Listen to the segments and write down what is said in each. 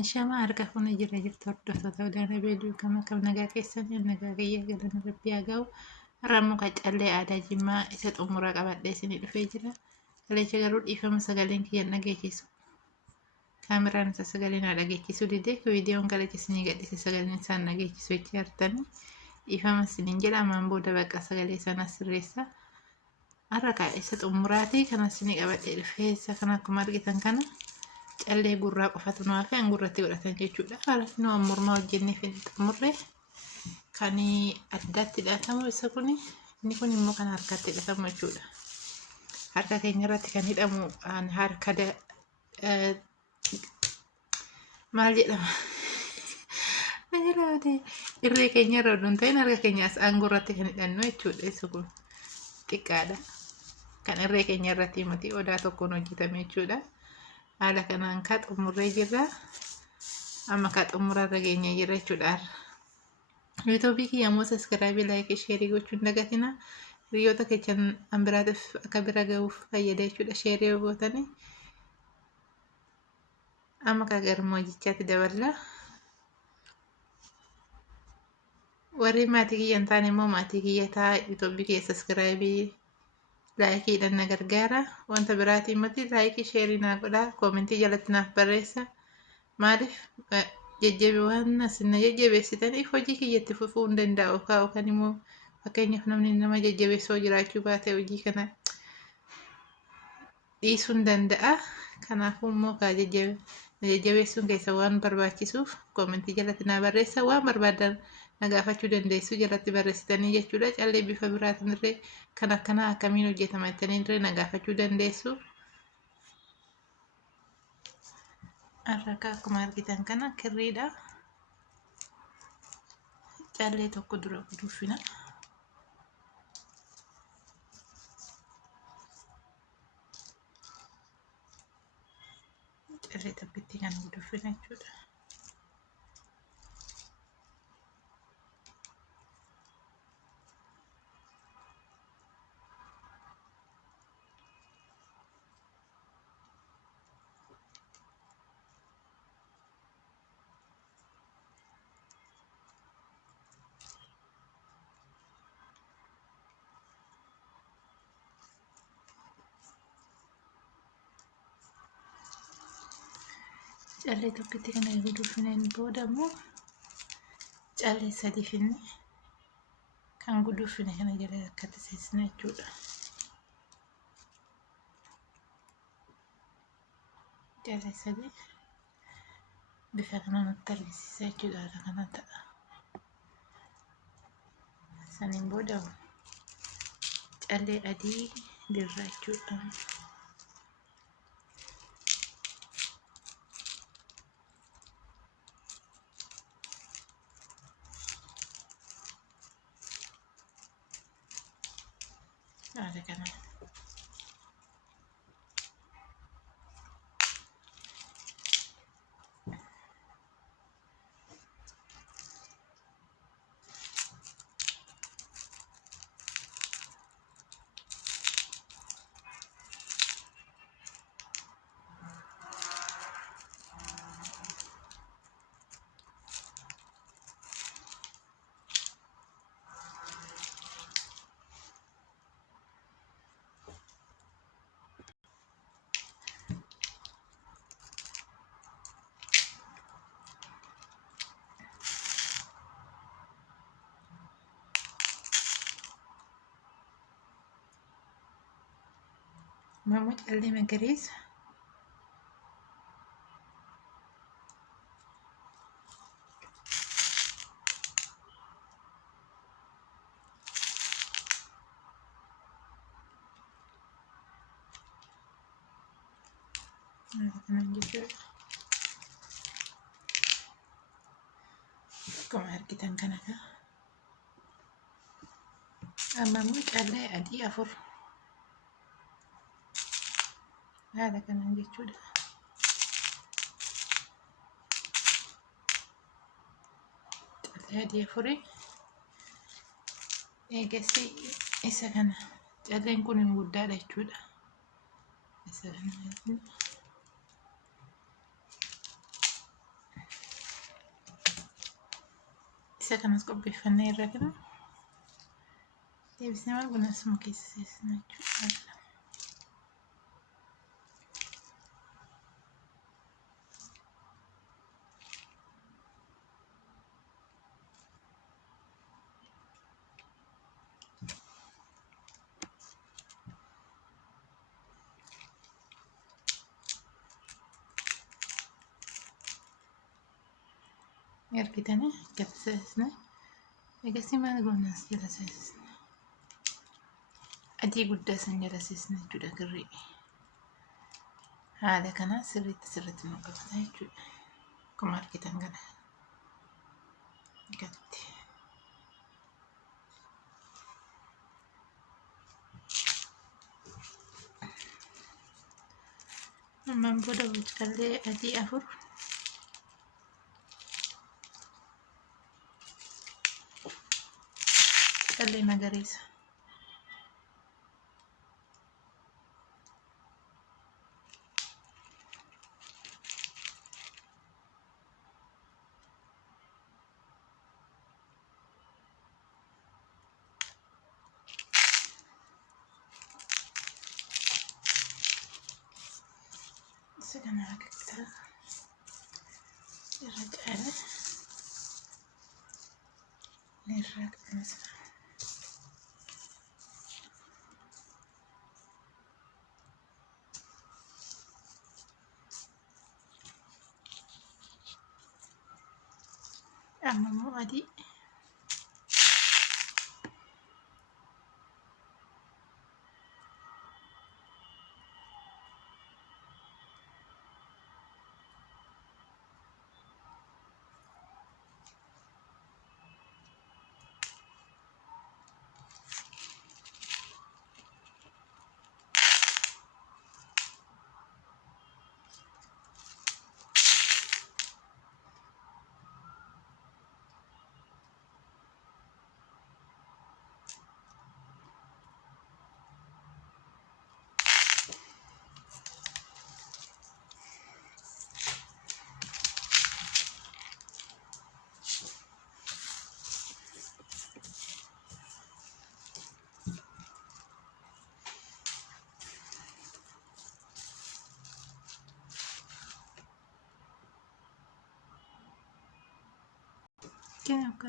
Shama harka kun jira jirtu hordoftoota Odaana Beeluu kam nagaa keessanii nagaa kiyya galana rabbii haa ga'u. Har'a callee aadaa Jimmaa isa xumuraa qabadhee isinii dhufee jira. Kalecha garuu dhiifama sagaleen kiyya dhageessisu. Kaameraan isa sagaleen haa dhageessisu didee viidiyoon kalecha isinii gadhiise sagaleen isaan dhageessisu jecha hartanii dhiifama isiniin jedha ammaan booda bakka sagalee sana sirreessa. Har'a isa xumuraati kan isinii qabadhee dhufee isa kana akkuma argitan kana. Callee gurraa qofatu nu hafe gurratti godhatan jechuudha. Harafni waan mormaa hojjennee fi xumurre kan addaatti hidhatamu isa kun inni kun immoo kan harkatti hidhatamu jechuudha. Harka keenya irratti kan hidhamu harka maal jedhama? Irree keenya irra oduun ta'in harka keenya as aangurratti kan hidhannu jechuudha. Isa kun xiqqaadha. Kan irree keenya irratti himati odaa tokkoon hojjetame jechuudha. Haala kanaan kaa xumurree jirra. Amma kaa xumurarra geenye jirra jechuudha. Yuutuubii kiyya immoo saskiraaybii laayikii sheerii gochuun dagatina. Hiriyoota keessan biraatiif akka bira gahuuf fayyada jechuudha. Sheerii yoo gootanii amma kaa garmoo jechaatti daballa. Warri maatii kiyya hin taane immoo maatii kiyya ta'a yuutuubii kiyya saskiraaybii laayikiidhaan na gargaara. Wanta biraatiin miti laayikii sheerii naa godhaa. Koomentii jalatti naaf barreessa. Maaliif waan isin jajjabeessitaniif hojii kiyyatti fufuu hin danda'u. Yookaan immoo fakkeenyaaf namni nama jajjabeessoo jiraachuu baate hojii kana dhiisuu hin danda'a. Kanaafuu immoo jajjabeessuun keessa waan barbaachisuuf koomentii jalatti naa barreessa. Waan barbaadan na gaafachuu dandeessu jalatti barreessitanii jechuudha. Callee bifa biraatiin illee kan akkanaa akkamiin hojjetama jettanii illee na gaafachuu dandeessu. Har'a akkuma argitan kana kirriidha. Callee tokko dura guduufina. Callee tokkotti kan guduufina jechuudha. Callee tokkotti kana guduufineen booda immoo callee sadii finne kan guduufine kana jala akkatti seensina jechuudha. Callee sadii bifa kana nutti argisiisa jechuudha. Haala kana ta'a. Saniin booda callee adii dirraa jechuudha. Haala kana. Mama callee magariisa. Kanan jechuudha. Akkuma argitan kanadha. Amma immoo callee adii 4. Haala kanan jechuudha. Callee adii 4. Eegasii isa kana calleen kun hin guddaadha jechuudha. Isa kana isa kanas qopheeffannee irra kana deebisnee maal buna asuma keessa seessina jechuudha. Ergitanii gadi seessina. Egasii maal goona as jala seessina. Adii guddaa san jala seessina jechuudha kirrii. Haala kana sirriitti nu qabata jechuudha. Akkuma argitan kana gatti. Ammaan booda boocaallee adii 4 callee magariisa. Segana akka irra caala irra kanas ammoo adii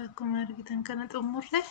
akkuma argitan kana xumurre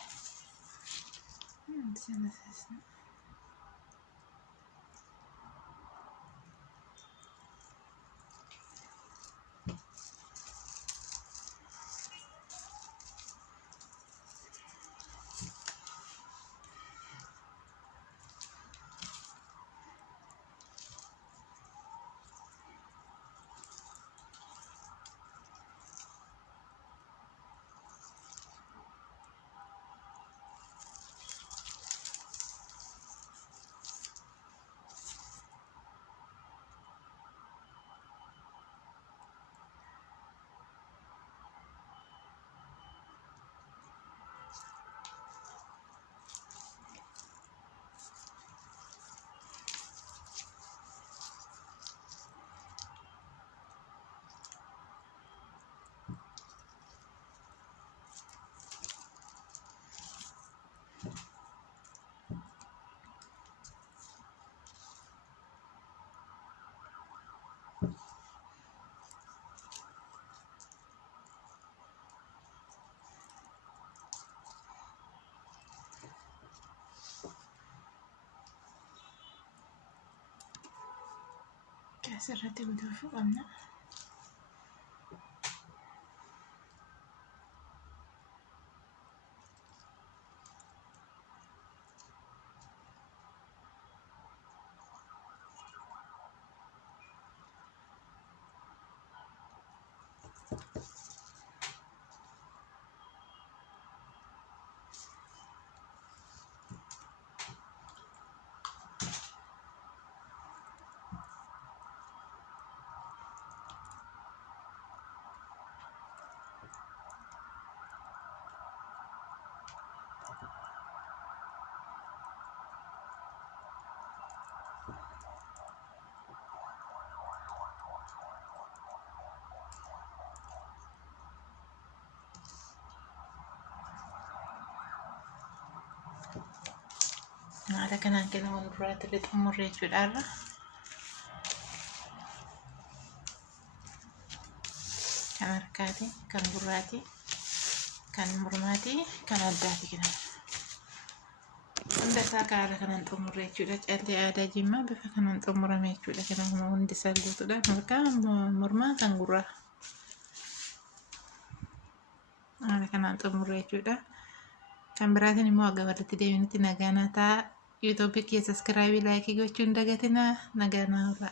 asirratti guutuuf qabna. haala kanaan kenna wal duraatti xumurree jechuudha. Kan harkaati, kan gurraati, kan mormaati, kan addaati kenna. Hunda isaa haala kanaan xumurree jechuudha. Callee aadaa Jimmaa bifa kanaan xumurame jechuudha. Kanaafuma hundi isaa guutuudha. Harkaa, mormaa, kan gurraa. Haala kanaan xumurree jechuudha. Kan biraatiin immoo akka walitti deebinutti nagaa naa ta'a. YouTube kiyya subscribe, like gochuun dagatinaa. Nagaa naa ta'a.